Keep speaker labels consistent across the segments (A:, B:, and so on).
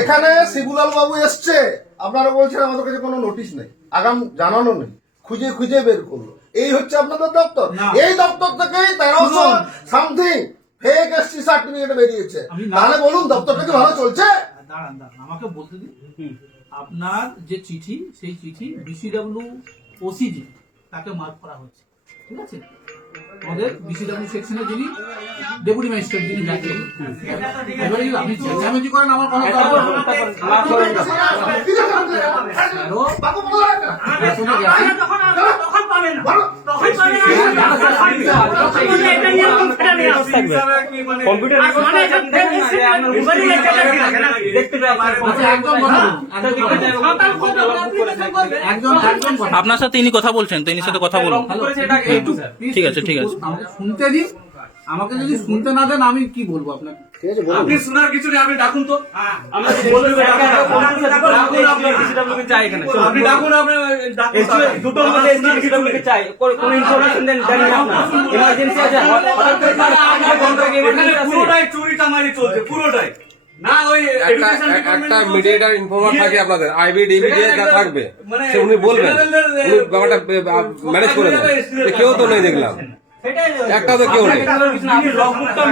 A: এখানে শিবুলাল বাবু এসছে। আপনারা বলছেন আমাদের কাছে কোনো নোটিশ নেই। আগাম জানানো নেই। খুঁজে খুঁজে বের করল। এই হচ্ছে আপনাদের দপ্তর। এই দপ্তর থেকে তেরোশো
B: শুনুন।
A: সামথিং ফেক এসটি সার্টিফিকেট বেরিয়েছে। তাহলে বলুন দপ্তরটা কি ভালো চলছে?
B: দাঁড়ান দাঁড়ান আমাকে বলতে দিন। আপনার যে চিঠি সেই চিঠি বিসিডব্লিউ ওসিজি তাকে মার্ক করা হচ্ছে। ঠিক আছে? আমাদের বিসিডব্লিউ সেকশনে যিনি ডেপুটি ম্যাজিস্ট্রেট যিনি এবারে আপনি চেঁচামেচি করেন আমার কোনো দরকার নেই।
C: মাফ করবেন না।
B: আরও
A: বাবু বলো একটা।
B: শুনে গেছি
C: কম্পিউটার আপনার
D: সাথে ইনি কথা বলছেন তো ইনির সাথে কথা বলুন।
C: স্যার।
D: ঠিক আছে, ঠিক আছে।
B: শুনতে দিন। আমাকে যদি শুনতে না দেন আমি কি বলব আপনাকে?
E: আপনি শোনার কিছু নেই আপনি ডাকুন তো।
C: স্যার, আপনি SDW কে চাই এখানে।
E: আপনি ডাকুন
C: চাই। কোনো- দেন- আছে, হয়ে।
E: পুরোটাই চুরি চামারি চলছে পুরোটাই। না ওই
F: একটা
E: education
F: একটা
E: department বলছে,
F: মিডিয়েটার ইনফর্মার থাকে আপনাদের আইবি ডিবি যে যা থাকবে
E: মানে
F: সে উনি বলবেন। উনি ব্যাপারটা ম্যানেজ করে দেন। কেউ তো নেই দেখলাম। একটা তো কেউ নেই।
C: আপনার কিছু না, আপনি লগবুকটা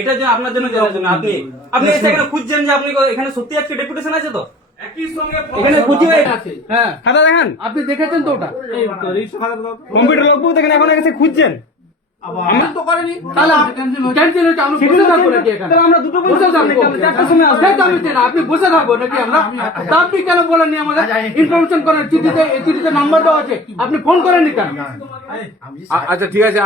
C: এটা যে আপনার জন্য জানার জন্য আপনি আপনি এসে এখানে খুঁজছেন যে আপনি এখানে সত্যি আজকে ডেপুটেশন আছে তো? এখানে খুঁজে
B: আছে।
C: হ্যাঁ খাতা দেখেন।
B: আপনি দেখেছেন তো ওটা?
C: কম্পিউটার লোকবুক দেখেন এখন এসে খুঁজছেন।
B: আমি তো করেনি। তাহলে ক্যান্সেল হয়েছে আমি বসে থাকব নাকি এখানে।
C: আমরা দুটো
B: বসে থাকব।
C: চারটার সময় আসব
B: তো আমি আপনি বসে থাকব নাকি আমরা? তা আপনি কেন বলেননি আমাদের? ইনফরমেশন করেন চিঠিতে এই চিঠিতে নাম্বার দেওয়া আছে। আপনি ফোন করেননি কেন?
F: আচ্ছা ঠিক আছে